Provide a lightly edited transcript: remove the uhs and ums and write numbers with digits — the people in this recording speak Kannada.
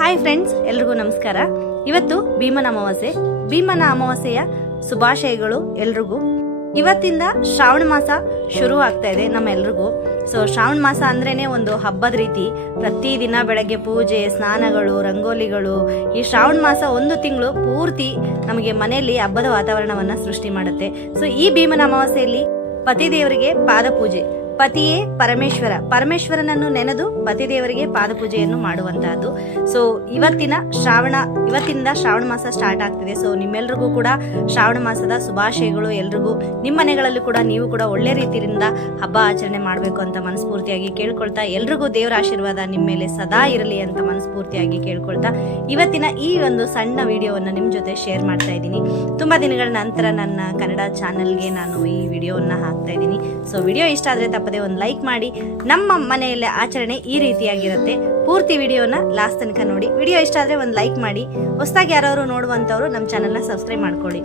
ಹಾಯ್ ಫ್ರೆಂಡ್ಸ್, ಎಲ್ರಿಗೂ ನಮಸ್ಕಾರ. ಇವತ್ತು ಭೀಮನ ಅಮಾವಾಸ್ಯೆ. ಭೀಮನ ಅಮಾವಾಸ್ಯೆಯ ಶುಭಾಶಯಗಳು ಎಲ್ರಿಗೂ. ಇವತ್ತಿಂದ ಶ್ರಾವಣ ಮಾಸ ಶುರು ಆಗ್ತಾ ಇದೆ ನಮ್ಮೆಲ್ರಿಗೂ. ಸೊ ಶ್ರಾವಣ ಮಾಸ ಅಂದ್ರೇನೆ ಒಂದು ಹಬ್ಬದ ರೀತಿ. ಪ್ರತಿದಿನ ಬೆಳಗ್ಗೆ ಪೂಜೆ, ಸ್ನಾನಗಳು, ರಂಗೋಲಿಗಳು. ಈ ಶ್ರಾವಣ ಮಾಸ ಒಂದು ತಿಂಗಳು ಪೂರ್ತಿ ನಮಗೆ ಮನೆಯಲ್ಲಿ ಹಬ್ಬದ ವಾತಾವರಣವನ್ನ ಸೃಷ್ಟಿ ಮಾಡುತ್ತೆ. ಸೊ ಈ ಭೀಮನ ಅಮಾವಾಸ್ಯೆಯಲ್ಲಿ ಪತಿದೇವರಿಗೆ ಪಾದ ಪೂಜೆ. ಪತಿಯೇ ಪರಮೇಶ್ವರ, ಪರಮೇಶ್ವರನನ್ನು ನೆನೆದು ಪತಿದೇವರಿಗೆ ಪಾದ ಪೂಜೆಯನ್ನು ಮಾಡುವಂತಹದ್ದು. ಸೊ ಇವತ್ತಿಂದ ಶ್ರಾವಣ ಮಾಸ ಸ್ಟಾರ್ಟ್ ಆಗ್ತಿದೆ. ಸೊ ನಿಮ್ಮೆಲ್ರಿಗೂ ಕೂಡ ಶ್ರಾವಣ ಮಾಸದ ಶುಭಾಶಯಗಳು. ಎಲ್ರಿಗೂ ನಿಮ್ಮ ಮನೆಗಳಲ್ಲೂ ಕೂಡ ನೀವು ಕೂಡ ಒಳ್ಳೆ ರೀತಿಯಿಂದ ಹಬ್ಬ ಆಚರಣೆ ಮಾಡಬೇಕು ಅಂತ ಮನಸ್ಫೂರ್ತಿಯಾಗಿ ಕೇಳ್ಕೊಳ್ತಾ, ಎಲ್ರಿಗೂ ದೇವರ ಆಶೀರ್ವಾದ ನಿಮ್ಮ ಮೇಲೆ ಸದಾ ಇರಲಿ ಅಂತ ಮನಸ್ಫೂರ್ತಿಯಾಗಿ ಕೇಳ್ಕೊಳ್ತಾ, ಇವತ್ತಿನ ಈ ಒಂದು ಸಣ್ಣ ವಿಡಿಯೋವನ್ನು ನಿಮ್ಮ ಜೊತೆ ಶೇರ್ ಮಾಡ್ತಾ ಇದ್ದೀನಿ. ತುಂಬಾ ದಿನಗಳ ನಂತರ ನನ್ನ ಕನ್ನಡ ಚಾನೆಲ್ಗೆ ನಾನು ಈ ವಿಡಿಯೋವನ್ನು ಹಾಕ್ತಾ ಇದ್ದೀನಿ. ಸೊ ವಿಡಿಯೋ ಇಷ್ಟ ಆದ್ರೆ ತಪ್ಪದೆ ಒಂದು ಲೈಕ್ ಮಾಡಿ. ನಮ್ಮ ಮನೆಯಲ್ಲಿ ಆಚರಣೆ ಈ ರೀತಿಯಾಗಿರುತ್ತೆ. ಪೂರ್ತಿ ವಿಡಿಯೋನ ಲಾಸ್ಟ್ ತನಕ ನೋಡಿ. ವಿಡಿಯೋ ಇಷ್ಟ ಆದ್ರೆ ಒಂದು ಲೈಕ್ ಮಾಡಿ. ಹೊಸದಾಗಿ ಯಾರಾದ್ರು ನೋಡುವಂತವ್ರು ನಮ್ಮ ಚಾನೆಲ್ನ ಸಬ್ಸ್ಕ್ರೈಬ್ ಮಾಡ್ಕೊಳ್ಳಿ.